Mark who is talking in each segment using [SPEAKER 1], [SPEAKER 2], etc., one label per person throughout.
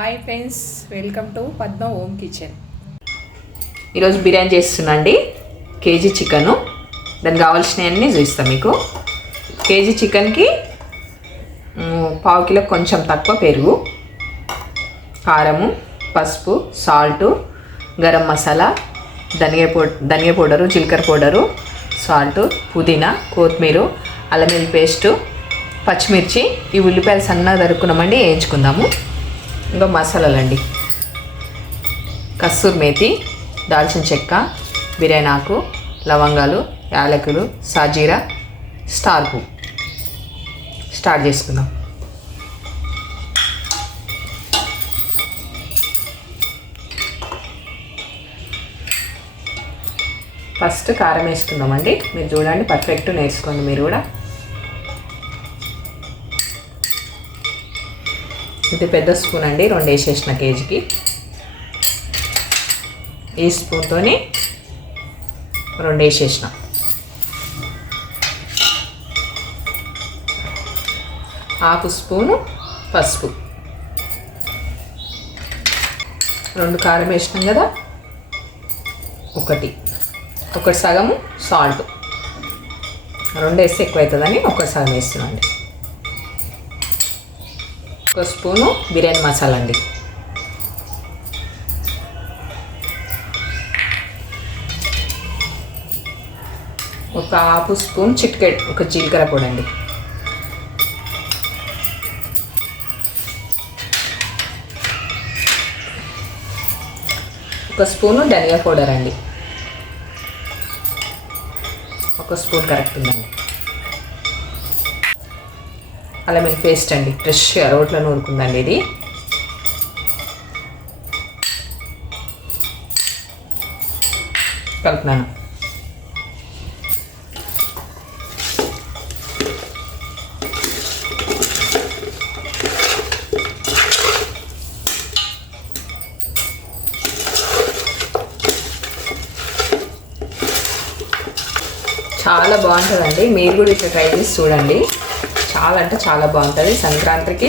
[SPEAKER 1] Hi friends welcome to Padma home kitchen
[SPEAKER 2] ఈరోజు బిర్యానీ చేస్తున్నా అండి. KG chicken. దానికి కావాల్సినవన్నీ చూపిస్తాం మీకు. కేజీ చికెన్కి పావు కిలో కొంచెం తక్కువ పెరుగు కారము పసుపు సాల్టు గరం మసాలా ధనియా పౌ ధనియా పౌడరు జీలకర్ర పౌడరు సాల్టు పుదీనా కొత్తిమీర అల్లం పేస్టు పచ్చిమిర్చి ఈ ఉల్లిపాయలు సన్నగా తరుక్కున్నామండి వేయించుకుందాము. ఇంకా మసాలాలండి. కస్తూర్ మేతి దాల్చిన చెక్క బిర్యానీ ఆకు లవంగాలు యాలకులు సాజీరా స్టార్ పువ్వు స్టార్ట్ చేసుకుందాం. ఫస్ట్ కారం వేసుకుందామండి. మీరు చూడండి పర్ఫెక్ట్ నేర్చుకోండి మీరు కూడా. ఇది పెద్ద స్పూన్ అండి రెండు వేసేసిన కేజీకి. ఈ స్పూన్తోని రెండు వేసేసిన. హాఫ్ స్పూను పసుపు. రెండు కారం వేసినాం కదా? ఒకటి. ఒకటి సగము సాల్ట్. రెండు వేస్తే ఎక్కువ అవుతుందని ఒకటి సగం వేస్తున్నాండి ఒక స్పూను బిర్యానీ మసాలా అండి. ఒక హాఫ్ స్పూన్ చిట్కెట్ ఒక జీలకర్ర పొడి అండి. ఒక స్పూను ధనియా పౌడర్ అండి. ఒక స్పూన్ కరెక్ట్ ఉందండి. అల్లం వెల్లుల్లి పేస్ట్ అండి. ఫ్రెష్ రోట్లో నూరుకుందండి ఇది. కలుపుతున్నాను. చాలా బాగుంటుందండి. మీరు కూడా ఇట్లా ట్రై చేసి చూడండి. చాలా అంటే చాలా బాగుంటుంది. సంక్రాంతికి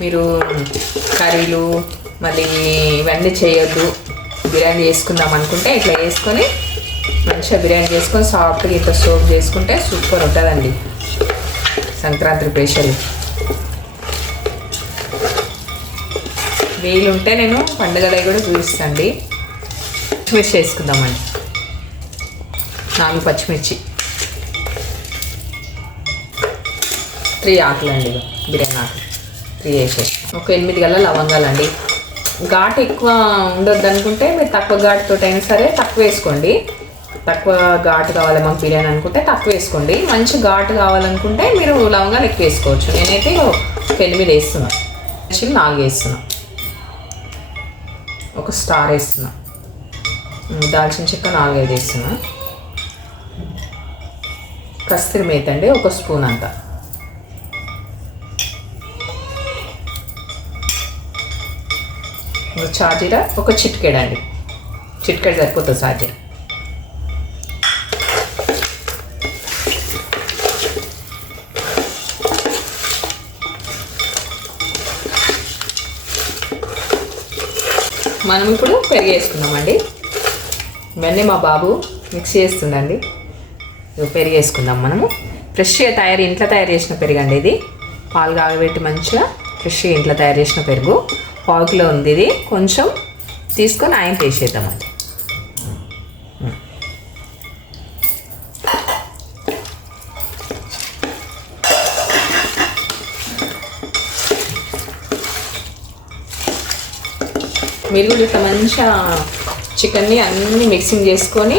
[SPEAKER 2] మీరు కర్రీలు మళ్ళీ ఇవన్నీ చేయొద్దు. బిర్యానీ చేసుకుందాం అనుకుంటే ఇట్లా వేసుకొని మంచిగా బిర్యానీ చేసుకొని సాఫ్ట్గా ఇంత సోప్ చేసుకుంటే సూపర్ ఉంటుందండి. సంక్రాంతి స్పెషల్. వీలుంటే నేను పండుగలవి కూడా చూపిస్తాండి. మిర్చి వేసుకుందామండి నాలుగు పచ్చిమిర్చి. త్రీ ఆకులు అండి బిర్యానీ ఆకులు త్రీ వేసేసి ఒక ఎనిమిది గల లవంగాలు అండి. ఘాటు ఎక్కువ ఉండొద్దు అనుకుంటే మీరు తక్కువ ఘాటుతో అయినా సరే తక్కువ వేసుకోండి. తక్కువ ఘాటు కావాలి మాకు బిర్యానీ అనుకుంటే తక్కువ వేసుకోండి. మంచి ఘాటు కావాలనుకుంటే మీరు లవంగాలు ఎక్కువ వేసుకోవచ్చు. నేనైతే ఒక ఎనిమిది వేస్తున్నాను యాక్చువల్లీ నాలుగు వేస్తున్నా. ఒక స్టార్ వేస్తున్నా. దాల్చిన చెక్క నాలుగైదు వేస్తున్నా. కస్తూరి మేత అండి ఒక స్పూన్ అంతా. ఇంకా చాజీరా ఒక చిటికెడు అండి చిటికెడు సరిపోతుంది చాజీరా మనం ఇప్పుడు పెరుగు వేసుకుందామండి. ఇవన్నీ మా బాబు మిక్స్ చేస్తుండండి ఇవి పెరుగు వేసుకుందాం మనము. ఫ్రెష్గా తయారు ఇంట్లో తయారు చేసిన పెరుగు అండి ఇది. పాలు కాగబెట్టి మంచిగా ఫ్రెష్గా ఇంట్లో తయారు చేసిన పెరుగు. పావు ఉంది ఇది. కొంచెం తీసుకొని ఆయన వేసేద్దామండి మీరు కూడా ఇట్లా మంచిగా చికెన్ని అన్నీ మిక్సింగ్ చేసుకొని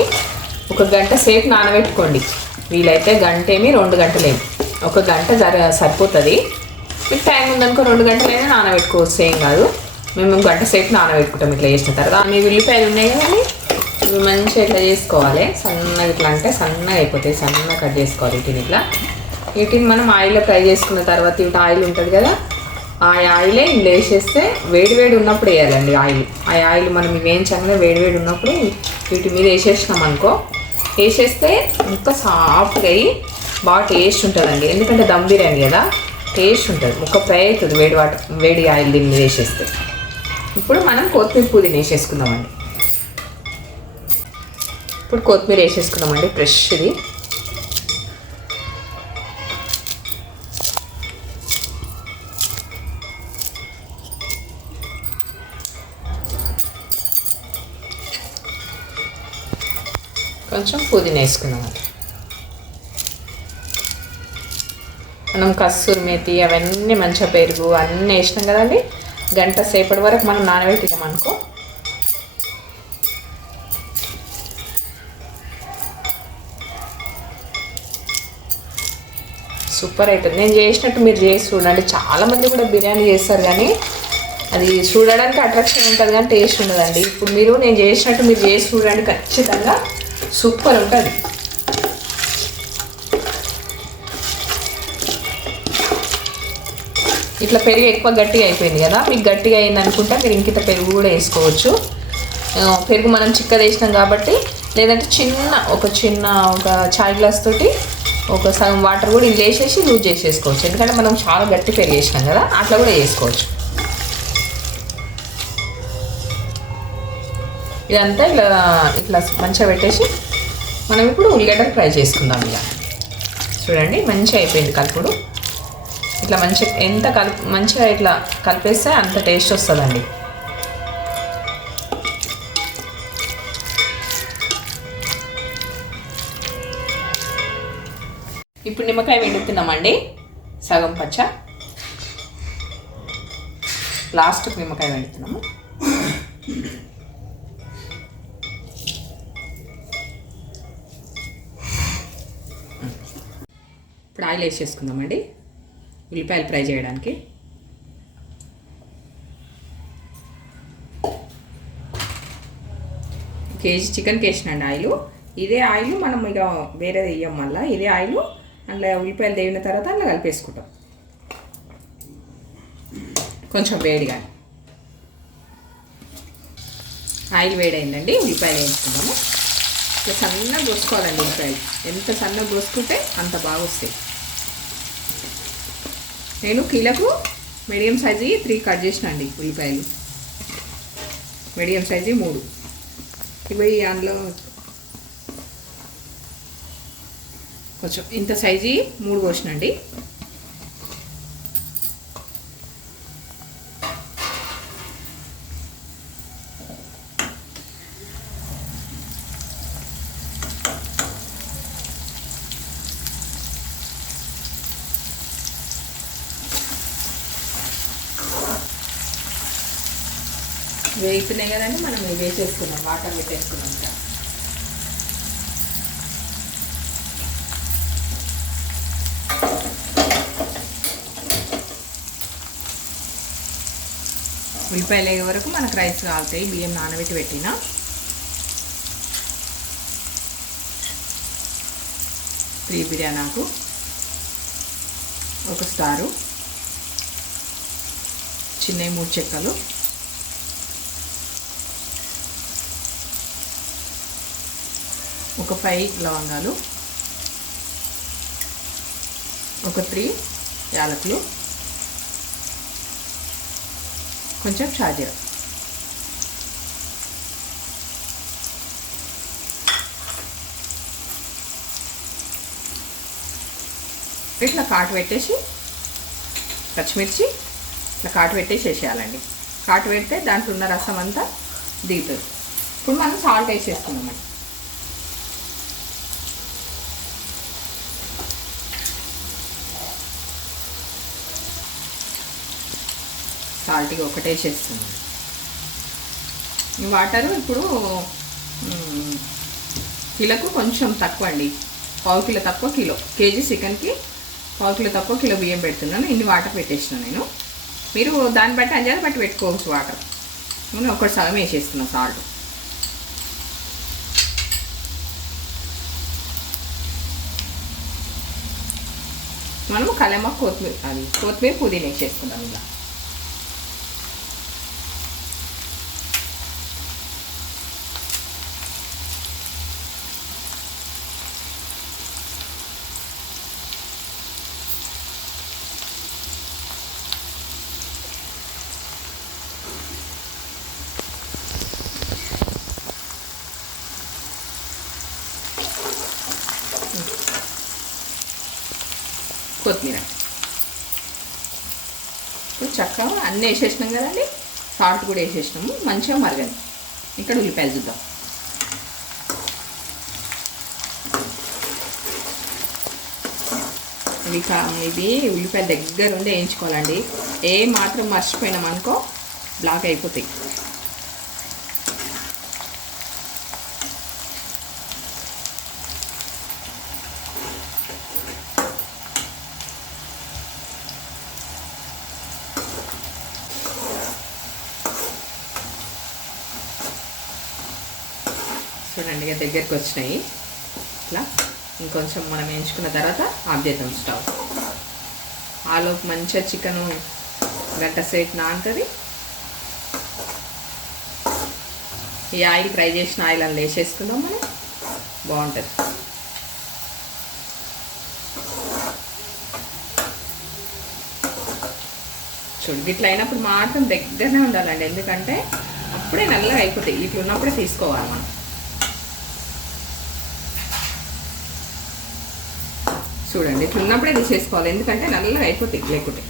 [SPEAKER 2] ఒక గంట సేపు నానబెట్టుకోండి. వీలైతే గంట ఏమి రెండు గంటలేమి. ఒక గంట జర సరిపోతుంది. మీకు టైం ఉందనుకో రెండు గంటలైనా నానబెట్టుకోవచ్చు ఏం కాదు. మేము గంట సేపు నానబెట్టుకుంటాం ఇట్లా చేసిన తర్వాత. మీ ఉల్లిపాయలు ఉన్నాయి కదండి. ఇవి మంచిగా ఇట్లా చేసుకోవాలి. సన్నగా ఇట్లా అంటే సన్నగా అయిపోతాయి. సన్నగా కట్ చేసుకోవాలి వీటిని ఇట్లా. వీటిని మనం ఆయిల్లో ఫ్రై చేసుకున్న తర్వాత ఇటు ఆయిల్ ఉంటుంది కదా ఆ ఆయిలే ఇందులో వేసేస్తే వేడి వేడి ఉన్నప్పుడు వేయాలండి ఆయిల్. ఆ ఆయిల్ మనం వేయించగానే వేడి వేడి ఉన్నప్పుడు వీటి మీద వేసేసినాం అనుకో వేసేస్తే ఇంకా సాఫ్ట్గా అయ్యి బాగా టేస్ట్ ఉంటుందండి. ఎందుకంటే దమ్ బిర్యానీ కదా. టేస్ట్ ఉంటుంది. ఒక ఫ్రై అవుతుంది వేడి వాటర్ వేడి ఆయిల్ దీన్ని వేసేస్తే. ఇప్పుడు మనం కొత్తిమీర పుదీనా వేసేసుకుందామండి. ఇప్పుడు కొత్తిమీర వేసేసుకుందామండి ఫ్రెష్ది. కొంచెం పుదీనా వేసుకుందామండి. మనం కస్తూరి మేతి అవన్నీ మంచిగా పెరుగు అన్నీ వేసినాం కదండి. గంట సేపటి వరకు మనం నానబెట్టినామనుకో సూపర్ అవుతుంది నేను చేసినట్టు మీరు చేసి చూడండి. చాలామంది కూడా బిర్యానీ చేస్తారు కానీ అది చూడడానికి అట్రాక్షన్ ఉంటుంది కానీ టేస్ట్ ఉండదండి. ఇప్పుడు మీరు నేను చేసినట్టు మీరు చేసి చూడండి. ఖచ్చితంగా సూపర్ ఉంటుంది. ఇట్లా పెరుగు ఎక్కువ గట్టిగా అయిపోయింది కదా. మీకు గట్టిగా అయింది అనుకుంటే మీరు ఇంకిత పెరుగు కూడా వేసుకోవచ్చు. పెరుగు మనం చిక్కది వేసినాం కాబట్టి లేదంటే చిన్న ఒక చిన్న ఒక చాయ్ గ్లాస్ తోటి ఒక సగం వాటర్ కూడా ఇల్లు వేసేసి లూజ్ చేసేసుకోవచ్చు. ఎందుకంటే మనం చాలా గట్టి పెరుగు వేసినాం కదా అట్లా కూడా వేసుకోవచ్చు. ఇదంతా ఇలా ఇట్లా మంచిగా పెట్టేసి మనం ఇప్పుడు ఉల్లిగడ్డలు ఫ్రై చేసుకుందాం ఇక. చూడండి మంచిగా అయిపోయింది కలుపుడు. ఇట్లా మంచిగా ఎంత కలుపు మంచిగా ఇట్లా కలిపేస్తే అంత టేస్ట్ వస్తుందండి. ఇప్పుడు నిమ్మకాయ వెండుతున్నామండి సగం పచ్చ. లాస్ట్ నిమ్మకాయ వెండుతున్నాము ఇప్పుడు ఆయిల్ వేసేసుకుందామండి ఉల్లిపాయలు ఫ్రై చేయడానికి. కేజీ చికెన్కి వేసినండి ఆయిల్. ఇదే ఆయిల్ మనం ఇక వేరే వేయం మళ్ళీ. ఇదే ఆయిల్ అందులో ఉల్లిపాయలు తేగిన తర్వాత అందులో కలిపేసుకుంటాం. కొంచెం వేడిగా. ఆయిల్ వేడైందండి. ఉల్లిపాయలు వేయించుకుందాము. ఇట్లా సన్నగా కోసుకోవాలండి ఉల్లిపాయలు. ఎంత సన్నగా కోసుకుంటే అంత బాగా వస్తాయి నేను కిలకు మీడియం సైజు త్రీ కట్ చేసిన అండి ఉల్లిపాయలు. మీడియం సైజు మూడు. ఇవి అందులో కొంచెం ఇంత సైజు మూడు కోసినండి వేగుతున్నాయి కదండి మనం వేసేసుకున్నాం వాటర్ పెట్టేసుకున్నాం ఇంకా. ఉల్లిపాయలు అయ్యే వరకు మనకు రైస్ కాలుతాయి బియ్యం నానబెట్టి పెట్టిన. త్రీ బిర్యానాకు ఒక స్టారు. చిన్న మూడు చెక్కలు. ఒక ఫైవ్ లవంగాలు ఒక త్రీ యాలకులు కొంచెం షాజీరా. ఇట్లా కాటు పెట్టేసి పచ్చిమిర్చి ఇట్లా కాటు పెట్టేసి వేసేయాలండి. కాటు పెడితే దాంట్లో ఉన్న రసం అంతా దిగుతుంది. ఇప్పుడు మనం సాల్ట్ వేసేసుకున్నామండి సాల్ట్గా ఒకటే చేస్తున్నాను ఈ వాటరు ఇప్పుడు కిలోకు కొంచెం తక్కువ అండి. పావు కిలో తక్కువ కిలో. కేజీ చికెన్కి పావు కిలో తక్కువ కిలో బియ్యం పెడుతున్నాను. ఇన్ని వాటర్ పెట్టేసిన నేను. మీరు దాన్ని బట్టి అంజాన్ని బట్టి పెట్టుకోవచ్చు వాటర్. నేను ఒకటి సగం వేసేస్తున్నా సాల్ట్. మనము కలెమ్మ కొత్తిమీర అది కొత్తిమీర పుదీనా వేసేసుకుందాం ఇలా కొత్తిమీర ఇప్పుడు చక్కగా అన్నీ వేసేసినాం కదండి. సాల్ట్ కూడా వేసేసినాము. మంచిగా మరగండి ఇక్కడ ఉల్లిపాయలు చూద్దాం. ఇది ఇది ఉల్లిపాయ దగ్గర ఉండి వేయించుకోవాలండి. ఏ మాత్రం మర్చిపోయినాం అనుకో బ్లాక్ అయిపోతాయి చూడండి ఇక దగ్గరికి వచ్చినాయి ఇట్లా ఇంకొంచెం మనం వేయించుకున్న తర్వాత ఆఫ్ చేద్దాం స్టవ్. ఆలోపు మంచిగా చికెను గంట సేపు నానుతుంది. ఈ ఆయిల్ ఫ్రై చేసిన ఆయిల్ అని వేసేసుకుందాం మనం. బాగుంటుంది. చూడు ఇట్లా అయినప్పుడు మాత్రం దగ్గరనే ఉండాలండి. ఎందుకంటే అప్పుడే నల్లగా అయిపోతాయి. ఇట్లా ఉన్నప్పుడే తీసుకోవాలి మనం. చూడండి. ఇట్లా ఉన్నప్పుడే తీసేసుకోవాలి ఎందుకంటే నల్లగా అయిపోతాయి లేకుంటే.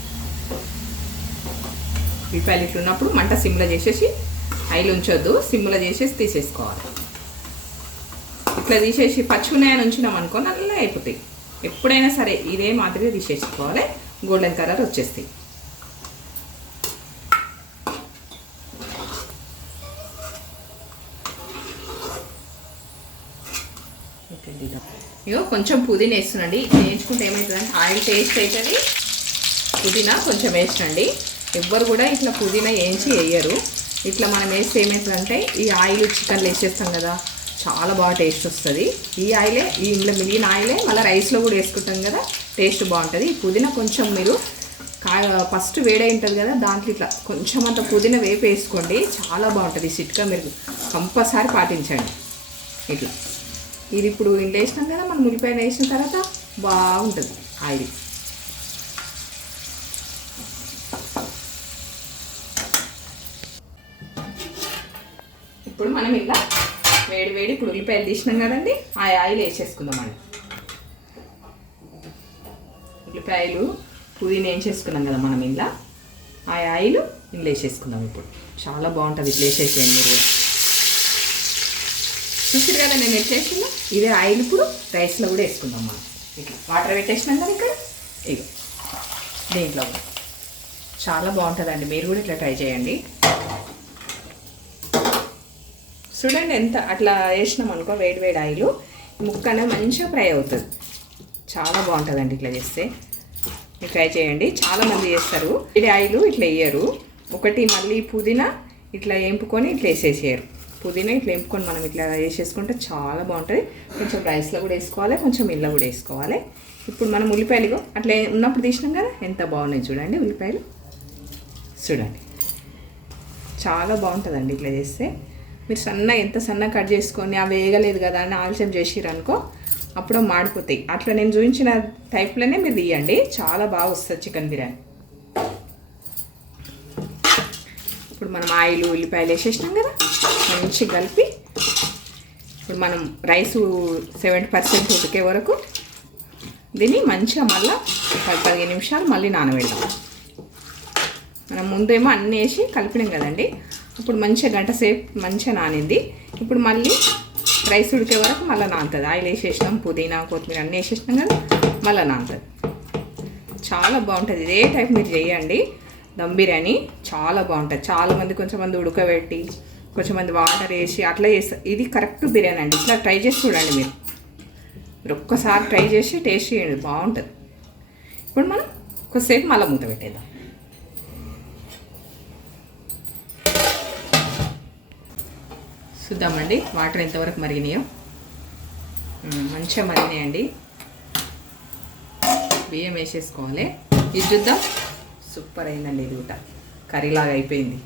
[SPEAKER 2] ఉల్లిపాయలు ఇట్లా ఉన్నప్పుడు మంట సిమ్లో చేసేసి ఆయిల్ ఉంచొద్దు. సిమ్లో చేసేసి తీసేసుకోవాలి. ఇట్లా తీసేసి పచ్చున్నాయని ఉంచినాం అనుకో నల్లగా అయిపోతాయి. ఎప్పుడైనా సరే ఇదే మాదిరిగా తీసేసుకోవాలి. గోల్డెన్ కలర్ వచ్చేస్తాయి. ఇగో కొంచెం పుదీనా వేస్తున్నాండి. వేయించుకుంటే ఏమవుతుందంటే ఆయిల్ టేస్ట్ అవుతుంది. పుదీనా కొంచెం వేసినండి. ఎవ్వరు కూడా ఇట్లా పుదీనా వేయించి వేయరు. ఇట్లా మనం వేస్తే ఏమవుతుందంటే ఈ ఆయిల్ చికెన్లో వేసేస్తాం కదా చాలా బాగా టేస్ట్ వస్తుంది. ఈ ఆయిలే ఈ ఇంట్లో మిగిలిన ఆయిలే మళ్ళీ రైస్లో కూడా వేసుకుంటాం కదా టేస్ట్ బాగుంటుంది. ఈ పుదీనా కొంచెం మీరు కా ఫస్ట్ వేడై ఉంటుంది కదా దాంట్లో ఇట్లా కొంచెం అంత పుదీనా వేపు వేసుకోండి చాలా బాగుంటుంది. ఈ చిట్కా మీరు కంపల్సరీ పాటించండి. ఇట్లా. ఇది ఇప్పుడు ఇంట్లో వేసినాం కదా మనం ఉల్లిపాయలు వేసిన తర్వాత బాగుంటుంది ఆయిల్. ఇప్పుడు మనం ఇలా వేడి వేడి ఇప్పుడు ఉల్లిపాయలు తీసినాం కదండి ఆ ఆయిల్ వేసేసుకుందామండి ఉల్లిపాయలు పుదీనా వేసేసుకున్నాం కదా మనం ఇలా. ఆ ఆయిల్ ఇందులో వేసేసుకుందాం ఇప్పుడు. చాలా బాగుంటుంది ఇట్లా వేసేసేయండి మీరు. చూసారు కదా నేను ఎట్లేసినా ఇదే ఆయిల్ ఇప్పుడు రైస్లో కూడా వేసుకుందాం మనం. ఇట్లా వాటర్ పెట్టేసినాం కదా ఇక్కడ. ఇగో దీంట్లో చాలా బాగుంటుందండి. మీరు కూడా ఇట్లా ట్రై చేయండి. చూడండి ఎంత అట్లా వేసినాం అనుకో వేడి వేడి ఆయిల్. ముక్కన మంచిగా ఫ్రై అవుతుంది. చాలా బాగుంటుందండి ఇట్లా చేస్తే. మీరు ట్రై చేయండి. చాలామంది చేస్తారు. ఇది ఆయిల్ ఇట్లా వేయరు. ఒకటి మళ్ళీ పుదీనా ఇట్లా వేంపుకొని ఇట్లా వేసేసేయరు. పుదీనా ఇట్లా వేపుకొని మనం ఇట్లా వేసేసుకుంటే చాలా బాగుంటుంది. కొంచెం రైస్లో కూడా వేసుకోవాలి కొంచెం ఇళ్ళ కూడా వేసుకోవాలి. ఇప్పుడు మనం ఉల్లిపాయలు అట్లా ఉన్నప్పుడు తీసినాం కదా ఎంత బాగున్నాయి చూడండి ఉల్లిపాయలు. చూడండి. చాలా బాగుంటుందండి ఇట్లా చేస్తే. మీరు సన్న ఎంత సన్న కట్ చేసుకొని అవి వేయగలేదు కదా అని ఆలస్యం చేసిర్రు అనుకో అప్పుడు మాడిపోతాయి. అట్లా నేను చూపించిన టైప్లోనే మీరు తీయండి. చాలా బాగా వస్తుంది చికెన్ బిర్యానీ. ఇప్పుడు మనం ఆయిల్ ఉల్లిపాయలు వేసేసినాం కదా మంచిగా కలిపి ఇప్పుడు మనం రైస్ సెవెంటీ పర్సెంట్ ఉడికే వరకు దీన్ని మంచిగా మళ్ళీ పది పదిహేను నిమిషాలు మళ్ళీ నానబెడదాం. మనం ముందేమో అన్నీ వేసి కలిపినాం కదండి ఇప్పుడు మంచిగా గంట సేపు మంచిగా నానింది. ఇప్పుడు మళ్ళీ రైస్ ఉడికే వరకు మళ్ళీ నానుతుంది. ఆయిల్ వేసేసినాం పుదీనా కొత్తిమీర అన్నీ వేసేసినాం కదా మళ్ళీ నానుతుంది. చాలా బాగుంటుంది. ఇదే టైప్ మీరు చేయండి. దమ్ బిర్యానీ చాలా బాగుంటుంది. చాలా మంది కొంచెం మంది ఉడకబెట్టి కొంచెం మంది వాటర్ వేసి అట్లా చేస్తారు ఇది కరెక్ట్ బిర్యానీ అండి. ఇట్లా ట్రై చేసి చూడండి మీరు. మీరు ఒక్కసారి ట్రై చేసి టేస్ట్ చేయండి. బాగుంటుంది. ఇప్పుడు మనం కొద్దిసేపు మళ్ళీ మూత పెట్టేద్దాం. చూద్దామండి. వాటర్ ఎంతవరకు మరిగినాయో. మంచిగా మరిగినాయండి. బియ్యం వేసేసుకోవాలి. ఇది చూద్దాం. సూపర్ అయిందండి ఇది కూడా కర్రీలాగా అయిపోయింది.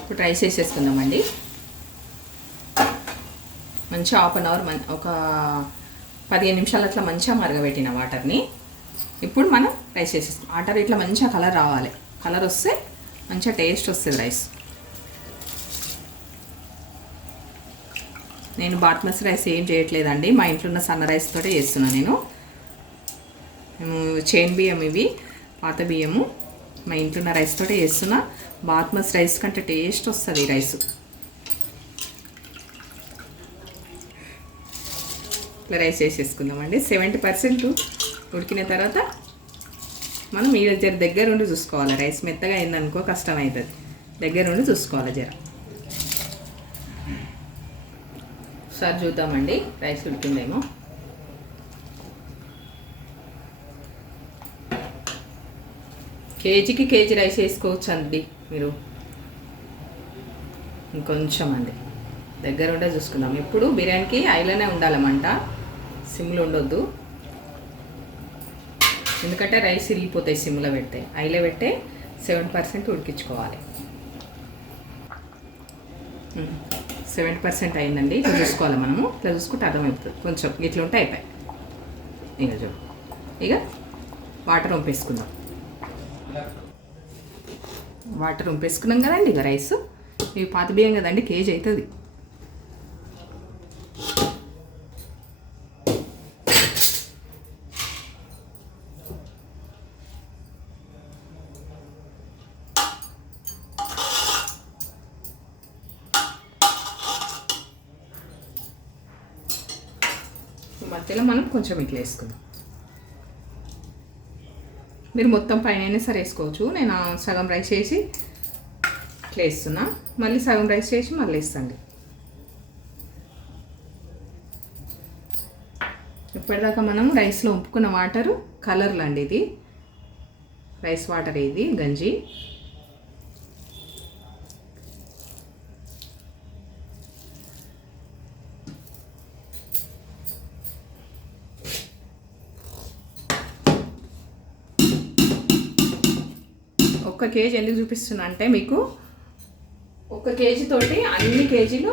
[SPEAKER 2] ఇప్పుడు రైస్ వేసేసుకుందామండి. మంచిగా హాఫ్ అన్ అవర్ మన్ ఒక పదిహేను నిమిషాలు అట్లా మంచిగా మరగబెట్టిన వాటర్ని. ఇప్పుడు మనం రైస్ వేసేస్తాం వాటర్ ఇట్లా మంచిగా కలర్ రావాలి. కలర్ వస్తే మంచిగా టేస్ట్ వస్తుంది రైస్. నేను బాస్మతి రైస్ ఏం చేయట్లేదండి. మా ఇంట్లో ఉన్న సన్న రైస్ తోటే చేస్తున్నాను నేను. మేము చైన్ బియ్యం ఇవి పాత బియ్యము. మా ఇంట్లో ఉన్న రైస్ తోటే చేస్తున్నా. బాస్మతి రైస్ కంటే టేస్ట్ వస్తుంది రైస్ ఇట్లా రైస్ వేసేసుకుందామండి సెవెంటీ పర్సెంట్ ఉడికిన తర్వాత మనం ఈ జర దగ్గర దగ్గరుండి చూసుకోవాలి. రైస్ మెత్తగా అయిందనుకో కష్టం అవుతుంది. దగ్గరుండి చూసుకోవాలి జర. ఒకసారి చూద్దామండి. రైస్ ఉడికిందేమో. కేజీకి కేజీ రైస్ వేసుకోవచ్చు అండి మీరు. ఇంకొంచెం అండి దగ్గర ఉండే చూసుకుందాం. ఇప్పుడు బిర్యానీకి ఐలోనే ఉండాలన్నమాట సిమ్లో ఉండొద్దు. ఎందుకంటే రైస్ ఇరిగిపోతాయి సిమ్లో పెడితే. ఐలో పెట్టే సెవెన్ పర్సెంట్ ఉడికించుకోవాలి. సెవెంటీ పర్సెంట్ అయిందండి. ఇట్లా చూసుకోవాలి మనము. ఇట్లా చూసుకుంటే అర్థమవుతుంది కొంచెం ఇట్లా ఉంటే అయిపోయి ఇక చూడు. ఇక వాటర్ వంపేసుకుందాం. వాటర్ వంపేసుకున్నాం కదండి ఇక రైస్. ఇవి పాత బియ్యం కదండి కేజీ అవుతుంది. మధ్యలో మనం కొంచెం ఇట్లా వేసుకుందాం. మీరు మొత్తం పైన సరే వేసుకోవచ్చు. నేను సగం రైస్ చేసి ఇట్లా వేస్తున్నా. మళ్ళీ సగం రైస్ చేసి మళ్ళీ వేస్తాండి. ఇప్పటిదాకా మనం రైస్లో ఉంపుకున్న వాటరు కలర్లు అండి ఇది. రైస్ వాటర్ ఇది గంజి. ఒక కేజీ ఎందుకు చూపిస్తున్నా అంటే మీకు ఒక కేజీ తోటి అన్ని కేజీలు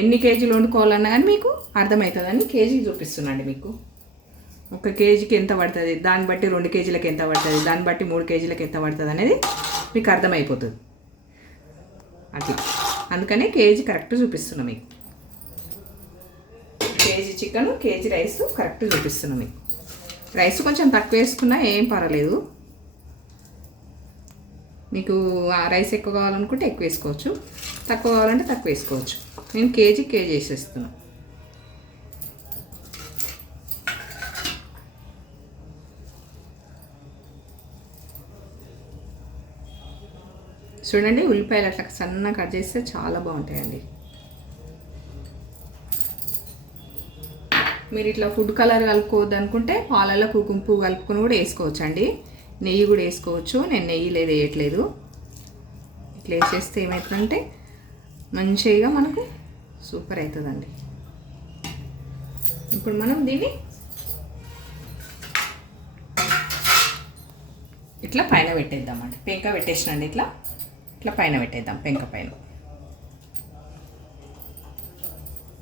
[SPEAKER 2] ఎన్ని కేజీలు వండుకోవాలన్నా కానీ మీకు అర్థమవుతుందని కేజీ చూపిస్తున్నాండి మీకు. ఒక కేజీకి ఎంత పడుతుంది? దాన్ని బట్టి రెండు కేజీలకు ఎంత పడుతుంది? దాన్ని బట్టి మూడు కేజీలకు ఎంత పడుతుంది అనేది మీకు అర్థమైపోతుంది. అది. అందుకనే కేజీ కరెక్ట్ చూపిస్తున్నా మీకు. KG chicken KG rice correct చూపిస్తున్నా మీకు. రైస్ కొంచెం తక్కువ వేసుకున్నా ఏం పర్వాలేదు. మీకు ఆ రైస్ ఎక్కువ కావాలనుకుంటే ఎక్కువ వేసుకోవచ్చు. తక్కువ కావాలంటే తక్కువ వేసుకోవచ్చు. నేను కేజీ కేజీ వేసేస్తున్నాను చూడండి ఉల్లిపాయలు అట్లా సన్నగా కట్ చేస్తే చాలా బాగుంటాయండి. మీరు ఇట్లా ఫుడ్ కలర్ కలుపుకోవద్దు అనుకుంటే పాలలో కుంకుమ కలుపుకొని కూడా వేసుకోవచ్చు అండి నెయ్యి కూడా వేసుకోవచ్చు. నేను నెయ్యి లేదు వేయట్లేదు. ఇట్లా వేసేస్తే ఏమవుతుందంటే మంచిగా మనకు సూపర్ అవుతుందండి. ఇప్పుడు మనం దీన్ని ఇట్లా పైన పెట్టేద్దామండి. పెంక పెట్టేసినండి ఇట్లా. ఇట్లా పైన పెట్టేద్దాం పెంక పైన.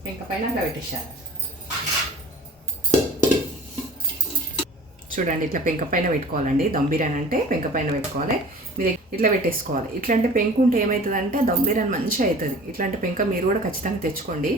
[SPEAKER 2] పెంక పైన అట్లా పెట్టేసారు చూడండి ఇట్లా పెంక పైన పెట్టుకోవాలండి. దమ్ బిర్యానీ అంటే పెంక పైన పెట్టుకోవాలి. మీరు ఇట్లా పెట్టేసుకోవాలి. ఇట్లాంటి పెంకు ఉంటే ఏమవుతుందంటే దమ్ బిర్యానీ మంచిగా అవుతుంది ఇట్లాంటి పెంక మీరు కూడా ఖచ్చితంగా తెచ్చుకోండి.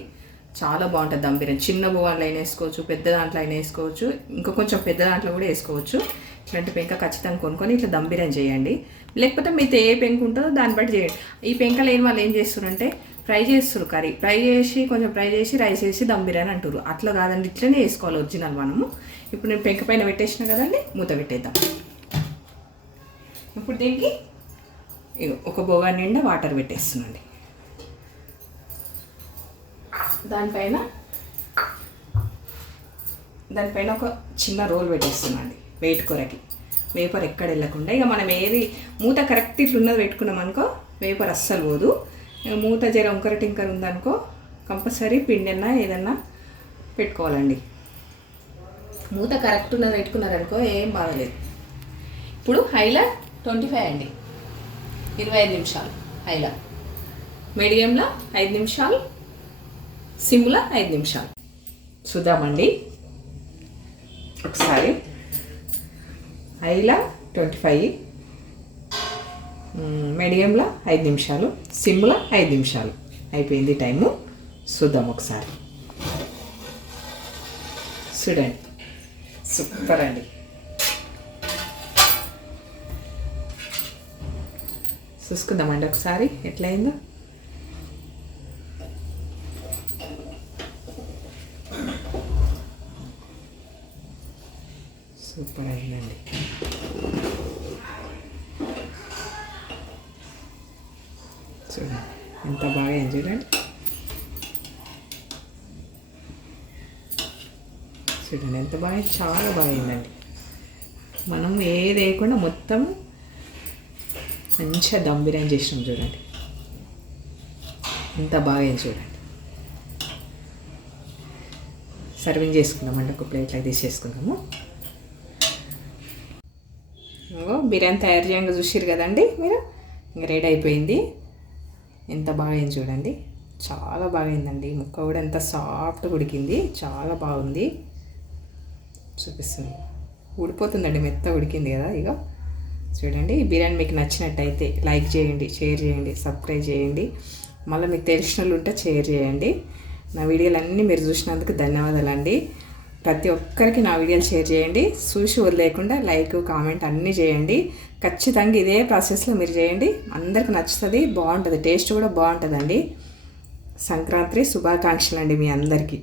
[SPEAKER 2] చాలా బాగుంటుంది దమ్ బిర్యానీ చిన్న బువాళ్ళు అయినా వేసుకోవచ్చు పెద్ద దాంట్లో అయినా వేసుకోవచ్చు ఇంకా కొంచెం పెద్ద దాంట్లో కూడా వేసుకోవచ్చు. ఇట్లాంటి పెంక ఖచ్చితంగా కొనుక్కొని ఇట్లా దమ్ బిర్యానీ చేయండి. లేకపోతే మీతో ఏ పెంక ఉంటుందో దాన్ని బట్టి చేయండి. ఈ పెంక లేని వాళ్ళు ఏం చేస్తారంటే ఫ్రై చేస్తారు కర్రీ. ఫ్రై చేసి కొంచెం ఫ్రై చేసి రైస్ వేసి దమ్ బిర్యానీ అంటారు అట్లా కాదండి ఇట్లనే వేసుకోవాలి ఒరిజినల్ మనము. ఇప్పుడు నేను పెంక పైన పెట్టేసిన కదండి మూత పెట్టేద్దాం. ఇప్పుడు దీనికి ఒక బోగా నిండా వాటర్ పెట్టేస్తున్నాండి దానిపైన దానిపైన ఒక చిన్న రోల్ పెట్టేస్తున్నాండి వెయిట్ కూరకి. వేపర్ ఎక్కడ వెళ్ళకుండా ఇక మనం ఏది మూత కరెక్ట్ ఇట్లున్నది పెట్టుకున్నాం అనుకో వేపర్ అస్సలు పోదు. మూత జర వంకర టింకర్ ఉందనుకో కంపల్సరీ పిండన్నా ఏదన్నా పెట్టుకోవాలండి. మూత కరెక్ట్ ఉన్నది పెట్టుకున్నారనుకో ఏం బాగలేదు. ఇప్పుడు హైలా ట్వంటీ ఫైవ్ అండి. ఇరవై ఐదు నిమిషాలు హైలా మీడియంలో ఐదు నిమిషాలు సిమ్లో ఐదు నిమిషాలు. చూద్దామండి. ఒకసారి. హైలా ట్వంటీ ఫైవ్. మీడియంలో ఐదు నిమిషాలు సిమ్లో ఐదు నిమిషాలు. అయిపోయింది టైము. చూద్దాం ఒకసారి. చూడండి. సూపర్ అండి. చూసుకుందామండి ఒకసారి. ఎట్లయిందో? సూపర్ అయిందండి. చూడండి ఎంత బాగా ఏం చూడండి చూడండి ఎంత బాగా చాలా బాగుందండి మనం ఏది వేయకుండా మొత్తం మంచిగా దమ్ బిర్యానీ చేసినాం చూడండి. ఎంత బాగా అయింది చూడండి. సర్వింగ్ చేసుకున్నామండి ఒక ప్లేట్లో తీసేసుకుందాము. ఇగో బిర్యానీ తయారు చేయంగా చూసారు కదండి మీరు? ఇంకా రెడీ అయిపోయింది. ఎంత బాగా అయింది చూడండి. చాలా బాగా అయిందండి ముక్క కూడా ఎంత సాఫ్ట్గా ఉడికింది. చాలా బాగుంది. చూపిస్తుంది. ఉడిపోతుందండి మెత్త ఉడికింది కదా ఇక చూడండి. బిర్యానీ మీకు నచ్చినట్టయితే లైక్ చేయండి షేర్ చేయండి సబ్స్క్రైబ్ చేయండి. మళ్ళీ మీకు తెలిసిన వాళ్ళు ఉంటే షేర్ చేయండి. నా వీడియోలన్నీ మీరు చూసినందుకు ధన్యవాదాలండి. ప్రతి ఒక్కరికి నా వీడియోలు షేర్ చేయండి. చూసి వదిలేకుండా లైక్ కామెంట్ అన్నీ చేయండి. ఖచ్చితంగా ఇదే ప్రాసెస్లో మీరు చేయండి. అందరికి నచ్చుతుంది బాగుంటుంది. టేస్ట్ కూడా బాగుంటుందండి. సంక్రాంతి శుభాకాంక్షలు అండి మీ అందరికీ.